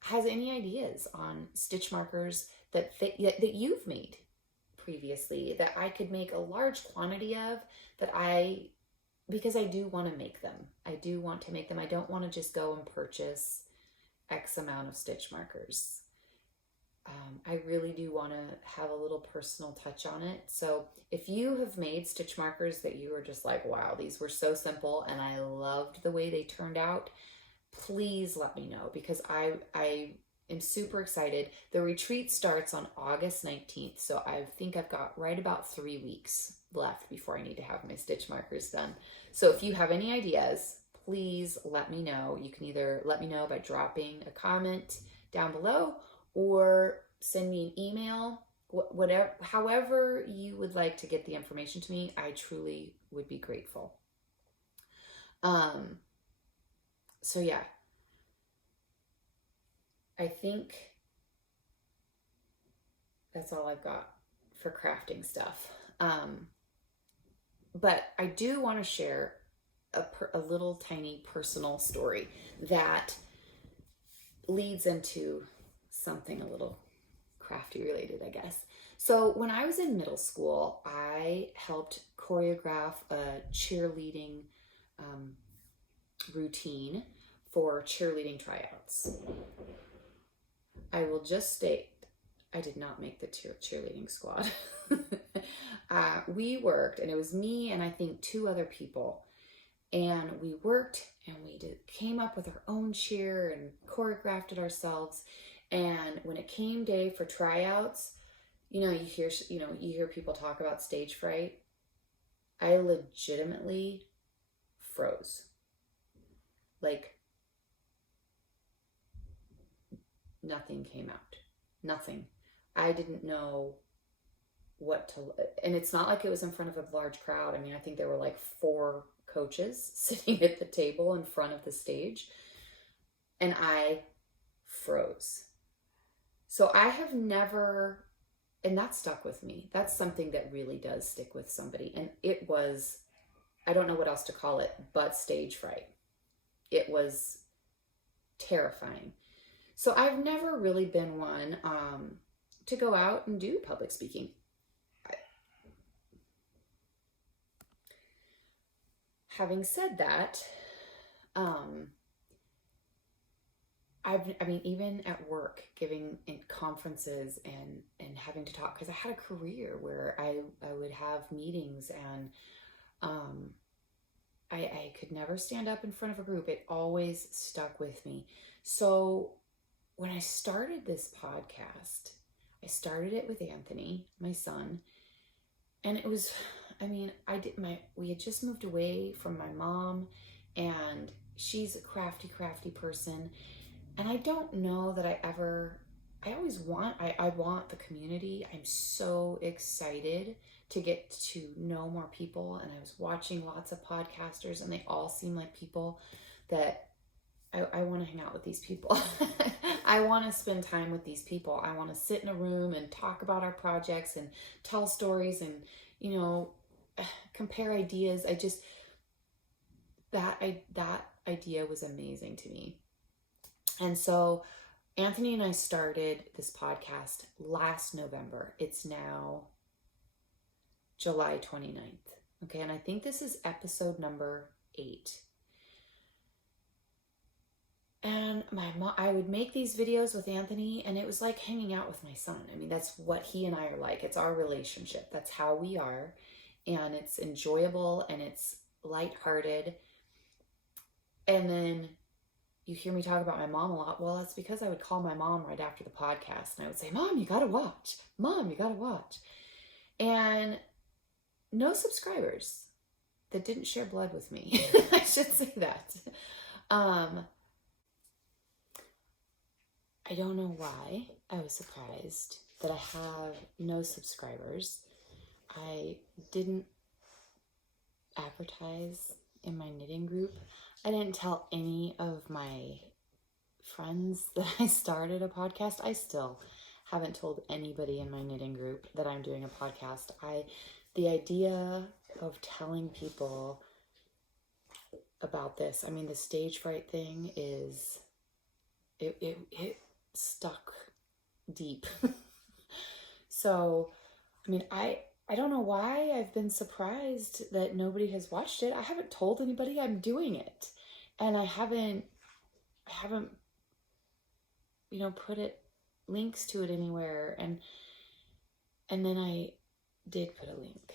has any ideas on stitch markers that you've made previously that I could make a large quantity of, because I do want to make them. I don't want to just go and purchase X amount of stitch markers. I really do want to have a little personal touch on it. So if you have made stitch markers that you were just like, wow, these were so simple and I loved the way they turned out, please let me know, because I am super excited. The retreat starts on August 19th. So I think I've got right about 3 weeks left before I need to have my stitch markers done. So if you have any ideas, please let me know. You can either let me know by dropping a comment down below or send me an email, however you would like to get the information to me. I truly would be grateful. So yeah, I think that's all I've got for crafting stuff. But I do want to share a little tiny personal story that leads into something a little crafty related, I guess. So when I was in middle school, I helped choreograph a cheerleading routine for cheerleading tryouts. I will just state, I did not make the cheerleading squad. We worked, and it was me and I think 2 other people. And we worked and came up with our own cheer and choreographed it ourselves. And when it came day for tryouts, you hear people talk about stage fright. I legitimately froze. Like, nothing came out. Nothing. I didn't know what to, and it's not like it was in front of a large crowd. I mean, I think there were like 4 coaches sitting at the table in front of the stage, and I froze. So I have never, and that stuck with me. That's something that really does stick with somebody. And it was, I don't know what else to call it, but stage fright. It was terrifying. So I've never really been one to go out and do public speaking. Having said that, even at work, giving in conferences and having to talk, because I had a career where I would have meetings and I could never stand up in front of a group. It always stuck with me. So when I started this podcast, I started it with Anthony, my son, and it was, we had just moved away from my mom, and she's a crafty person. And I don't know that I want the community. I'm so excited to get to know more people. And I was watching lots of podcasters, and they all seem like people that I want to hang out with these people. I want to spend time with these people. I want to sit in a room and talk about our projects and tell stories and, compare ideas. That idea was amazing to me. And so Anthony and I started this podcast last November. It's now July 29th. Okay. And I think this is episode number 8. And I would make these videos with Anthony, and it was like hanging out with my son. I mean, that's what he and I are like. It's our relationship. That's how we are. And it's enjoyable and it's lighthearted. And then you hear me talk about my mom a lot. Well, that's because I would call my mom right after the podcast, and I would say, Mom, you got to watch. Mom, you got to watch. And no subscribers that didn't share blood with me. I should say that. I don't know why I was surprised that I have no subscribers. I didn't advertise in my knitting group. I didn't tell any of my friends that I started a podcast. I still haven't told anybody in my knitting group that I'm doing a podcast. The idea of telling people about this, I mean, the stage fright thing is, it stuck deep. So, I mean, I don't know why I've been surprised that nobody has watched it. I haven't told anybody I'm doing it. And I haven't, put links to it anywhere. And then I did put a link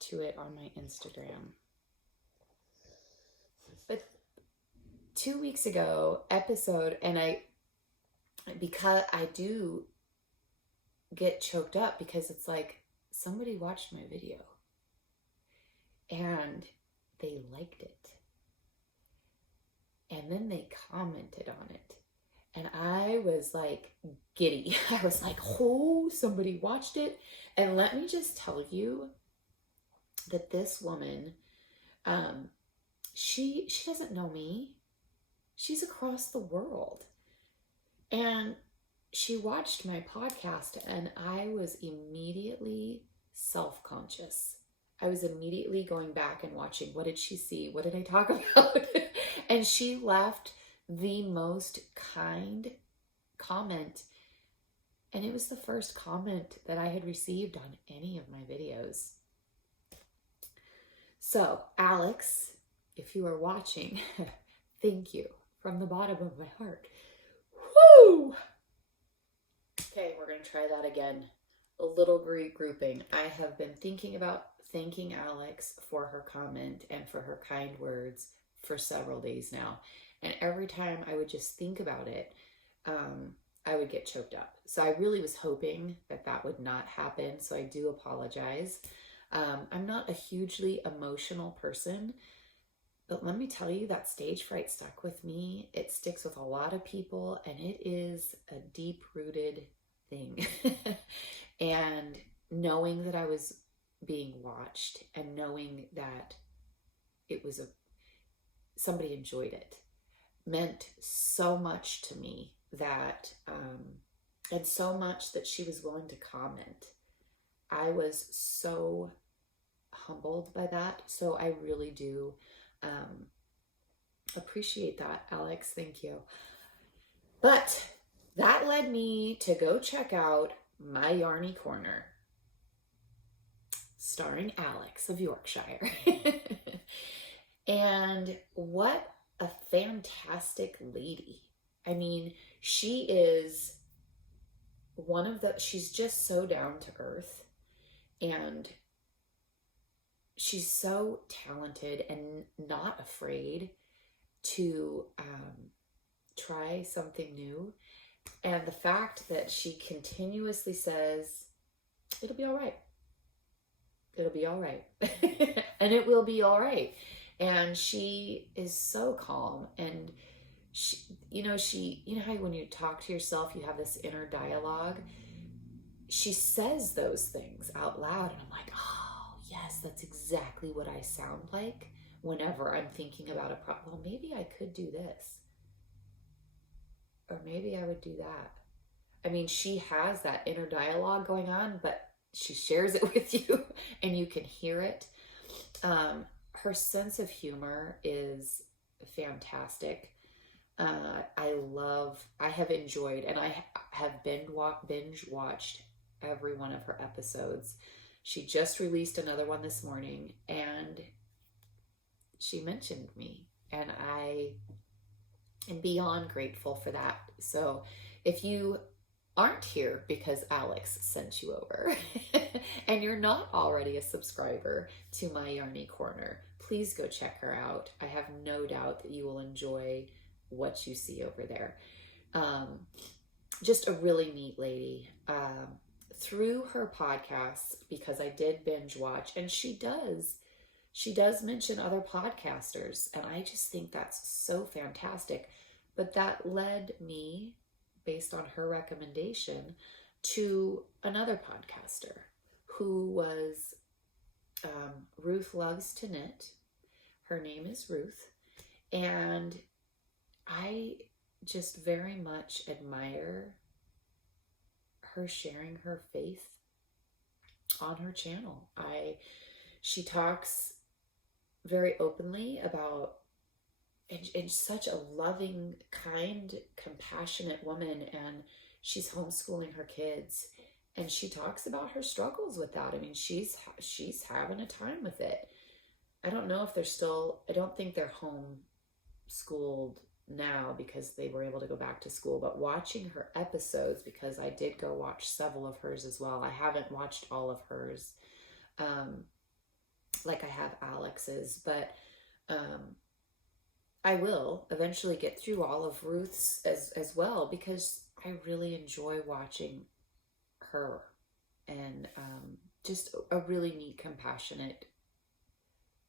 to it on my Instagram. But 2 weeks ago, because I do get choked up, because it's like somebody watched my video and they liked it. And then they commented on it. And I was like giddy. I was like, oh, somebody watched it. And let me just tell you that this woman, she doesn't know me. She's across the world. And she watched my podcast, and I was immediately self-conscious. I was immediately going back and watching, what did she see? What did I talk about? And she left the most kind comment. And it was the first comment that I had received on any of my videos. So, Alex, if you are watching, thank you from the bottom of my heart. Woo! Okay, we're going to try that again. A little regrouping. I have been thinking about thanking Alex for her comment and for her kind words for several days now. And every time I would just think about it, I would get choked up. So I really was hoping that that would not happen. So I do apologize. I'm not a hugely emotional person, but let me tell you, that stage fright stuck with me. It sticks with a lot of people, and it is a deep-rooted thing. And knowing that I was being watched, and knowing that it was somebody enjoyed it, meant so much to me, that and so much that she was willing to comment. I was so humbled by that. So I really do appreciate that, Alex. Thank you. But that led me to go check out My Yarny Corner, starring Alex of Yorkshire. And what a fantastic lady. I mean, she is she's just so down to earth. And she's so talented and not afraid to try something new. And the fact that she continuously says, it'll be all right. It'll be all right. And it will be all right. And she is so calm. And she, you know how when you talk to yourself, you have this inner dialogue. She says those things out loud. And I'm like, oh, yes, that's exactly what I sound like whenever I'm thinking about a problem. Well, maybe I could do this. Or maybe I would do that. I mean, she has that inner dialogue going on, but she shares it with you and you can hear it. Her sense of humor is fantastic. I have enjoyed, and I have binge watched every one of her episodes. She just released another one this morning, and she mentioned me, and I am beyond grateful for that. So if you aren't here because Alex sent you over and you're not already a subscriber to my Yarny Corner, please go check her out. I have no doubt that you will enjoy what you see over there. Just a really neat lady. Through her podcasts, because I did binge watch, and she does mention other podcasters, and I just think that's so fantastic. But that led me, based on her recommendation, to another podcaster who was Ruth Loves to Knit. Her name is Ruth, and I just very much admire her sharing her faith on her channel. She talks very openly about, and such a loving, kind, compassionate woman, and she's homeschooling her kids, and she talks about her struggles with that. I mean, she's having a time with it. I don't know if I don't think they're homeschooled now because they were able to go back to school, but watching her episodes, because I did go watch several of hers as well. I haven't watched all of hers like I have Alex's, but I will eventually get through all of Ruth's as well, because I really enjoy watching her, and just a really neat, compassionate,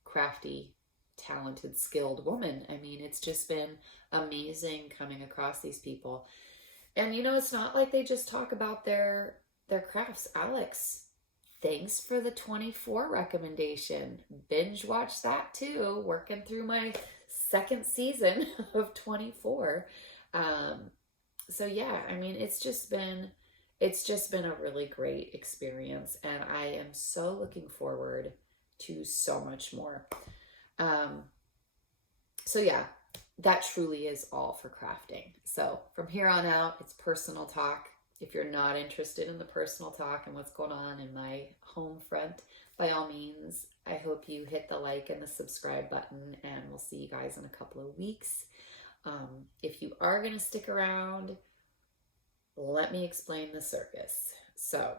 crafty, talented, skilled woman. I mean, it's just been amazing coming across these people. And it's not like they just talk about their crafts. Alex, thanks for the 24 recommendation. Binge watch that too, working through my second season of 24. So yeah, I mean, it's just been a really great experience, and I am so looking forward to so much more. So yeah, that truly is all for crafting. So from here on out, it's personal talk. If you're not interested in the personal talk and what's going on in my home front, by all means, I hope you hit the like and the subscribe button, and we'll see you guys in a couple of weeks. If you are going to stick around, let me explain the circus. So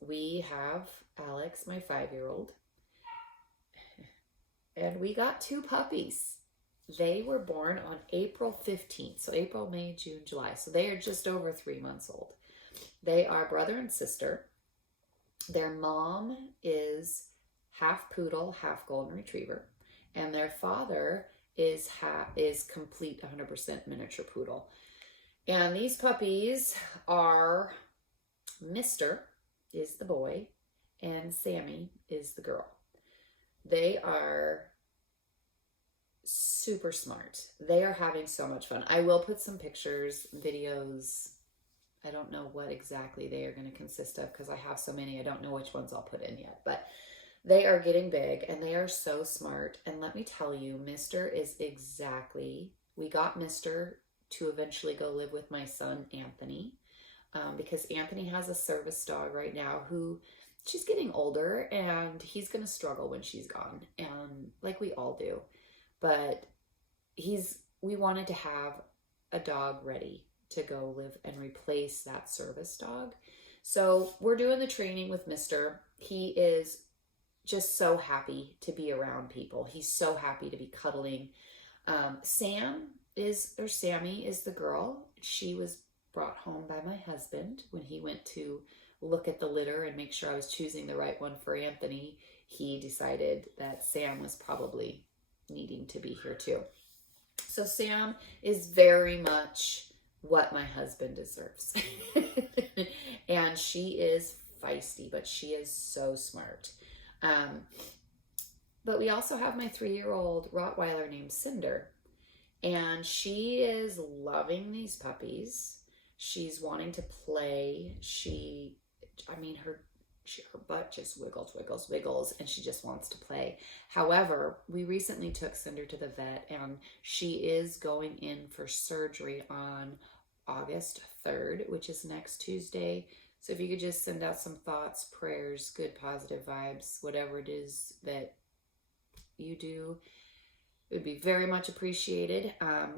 we have Alex, my 5-year-old, and we got 2 puppies. They were born on April 15th. So April, May, June, July. So they are just over 3 months old. They are brother and sister. Their mom is half poodle, half golden retriever. And their father is complete 100% miniature poodle. And these puppies are Mr. is the boy and Sammy is the girl. They are super smart. They are having so much fun. I will put some pictures, videos. I don't know what exactly they are going to consist of because I have so many. I don't know which ones I'll put in yet, but they are getting big and they are so smart. And let me tell you, Mr. is exactly, we got Mr. to eventually go live with my son, Anthony, because Anthony has a service dog right now who, she's getting older and he's going to struggle when she's gone. And like we all do. But we wanted to have a dog ready to go live and replace that service dog. So we're doing the training with Mr. He is just so happy to be around people. He's so happy to be cuddling. Sammy is the girl. She was brought home by my husband when he went to look at the litter and make sure I was choosing the right one for Anthony. He decided that Sam was probably needing to be here too. So Sam is very much what my husband deserves. And she is feisty, but she is so smart. But we also have my 3-year-old Rottweiler named Cinder, and she is loving these puppies. She's wanting to play. Her butt just wiggles, and she just wants to play. However, we recently took Cinder to the vet, and she is going in for surgery on August 3rd, which is next Tuesday. So if you could just send out some thoughts, prayers, good positive vibes, whatever it is that you do, it would be very much appreciated.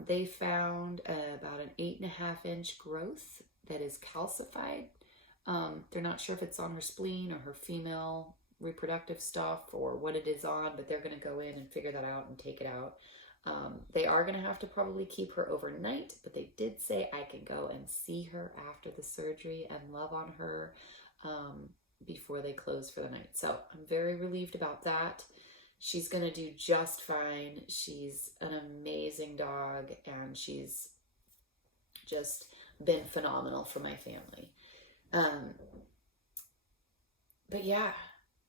They found about an 8.5-inch growth that is calcified. They're not sure if it's on her spleen or her female reproductive stuff or what it is on, but they're going to go in and figure that out and take it out. They are going to have to probably keep her overnight, but they did say I can go and see her after the surgery and love on her before they close for the night. So I'm very relieved about that. She's going to do just fine. She's an amazing dog, and she's just been phenomenal for my family. But yeah,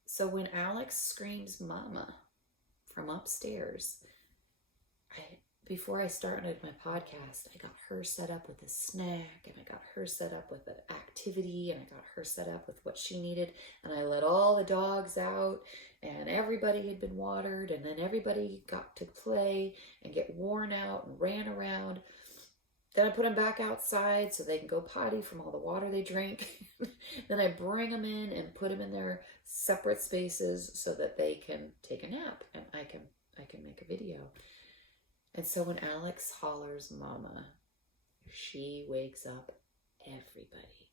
so when Alex screams mama from upstairs, before I started my podcast, I got her set up with a snack, and I got her set up with an activity, and I got her set up with what she needed, and I let all the dogs out, and everybody had been watered, and then everybody got to play and get worn out and ran around. Then I put them back outside so they can go potty from all the water they drink. Then I bring them in and put them in their separate spaces so that they can take a nap, and I can make a video. And so when Alex hollers mama, she wakes up everybody.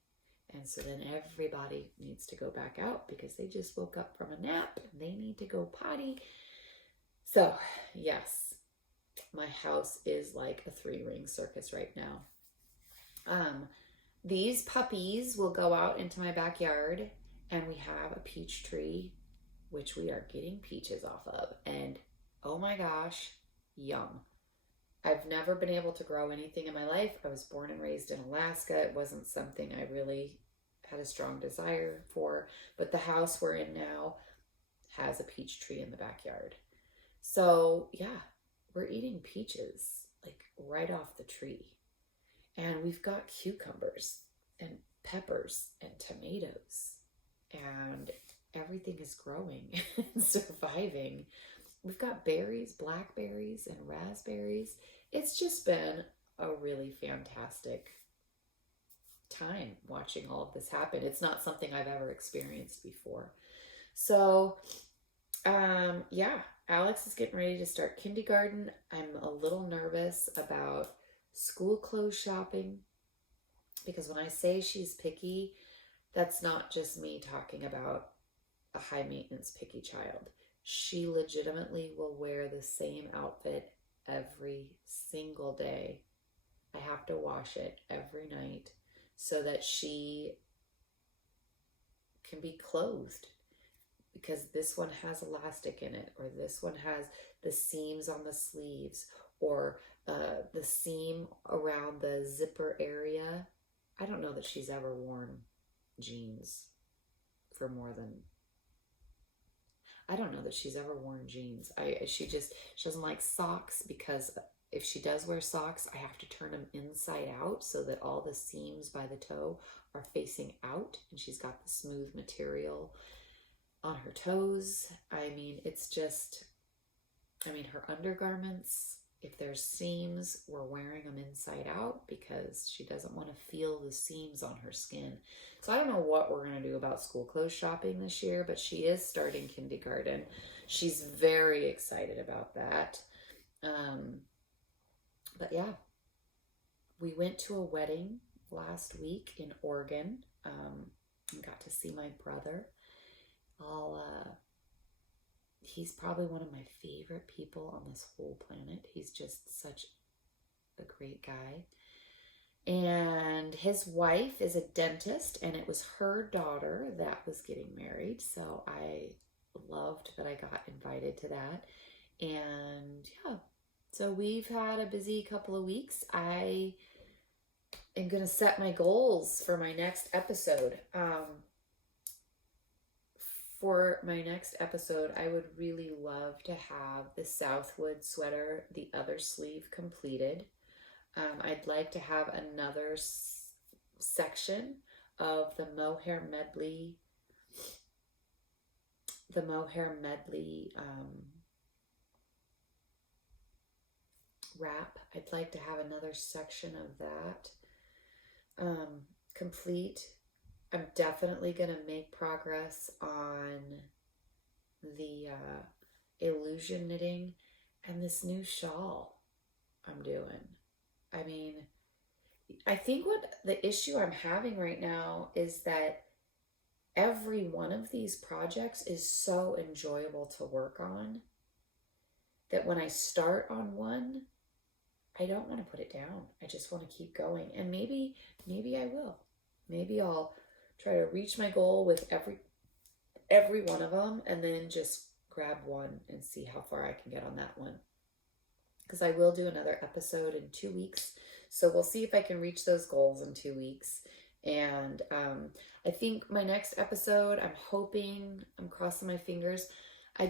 And so then everybody needs to go back out because they just woke up from a nap and they need to go potty. So yes, my house is like a 3-ring circus right now. These puppies will go out into my backyard, and we have a peach tree, which we are getting peaches off of. And oh my gosh, yum. I've never been able to grow anything in my life. I was born and raised in Alaska. It wasn't something I really had a strong desire for, but the house we're in now has a peach tree in the backyard. So yeah, we're eating peaches like right off the tree. And we've got cucumbers and peppers and tomatoes, and everything is growing and surviving. We've got berries, blackberries, and raspberries. It's just been a really fantastic time watching all of this happen. It's not something I've ever experienced before. So, yeah, Alex is getting ready to start kindergarten. I'm a little nervous about school clothes shopping, because when I say she's picky, that's not just me talking about a high maintenance picky child. She legitimately will wear the same outfit every single day. I have to wash it every night so that she can be clothed, because this one has elastic in it, or this one has the seams on the sleeves, or the seam around the zipper area. I don't know that she's ever worn jeans for more than, I don't know that she's ever worn jeans. She doesn't like socks, because if she does wear socks, I have to turn them inside out so that all the seams by the toe are facing out, and she's got the smooth material on her toes. I mean, it's just, her undergarments, if there's seams, we're wearing them inside out because she doesn't want to feel the seams on her skin. So I don't know what we're going to do about school clothes shopping this year, but she is starting kindergarten. She's very excited about that. But yeah, we went to a wedding last week in Oregon and got to see my brother. I'll he's probably one of my favorite people on this whole planet. He's just such a great guy. And his wife is a dentist, and it was her daughter that was getting married. So I loved that I got invited to that. And yeah, so we've had a busy couple of weeks. I am going to set my goals for my next episode. For my next episode, I would really love to have the Southwood sweater, the other sleeve completed. I'd like to have another section of the mohair medley, wrap. I'd like to have another section of that complete. I'm definitely going to make progress on the illusion knitting and this new shawl I'm doing. I mean, I think what the issue I'm having right now is that every one of these projects is so enjoyable to work on that when I start on one, I don't want to put it down. I just want to keep going. And maybe I will. Maybe I'll try to reach my goal with every one of them and then just grab one and see how far I can get on that one. Because I will do another episode in 2 weeks. So we'll see if I can reach those goals in 2 weeks. And I think my next episode, I'm crossing my fingers. I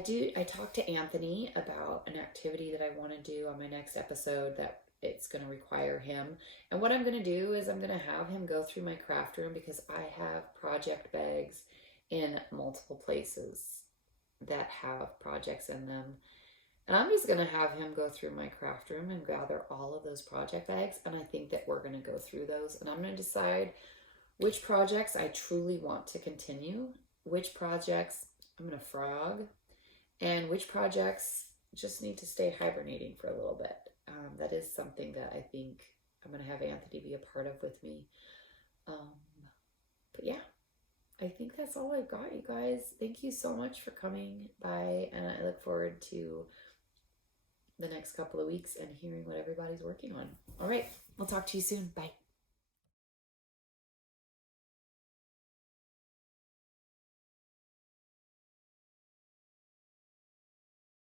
talked to Anthony about an activity that I want to do on my next episode that it's going to require him. And what I'm going to do is I'm going to have him go through my craft room because I have project bags in multiple places that have projects in them. And I'm just going to have him go through my craft room and gather all of those project bags. And I think that we're going to go through those. And I'm going to decide which projects I truly want to continue, which projects I'm going to frog, and which projects just need to stay hibernating for a little bit. That is something that I think I'm going to have Anthony be a part of with me. But yeah, I think that's all I've got, you guys. Thank you so much for coming by, and I look forward to the next couple of weeks and hearing what everybody's working on. All right, we'll talk to you soon. Bye.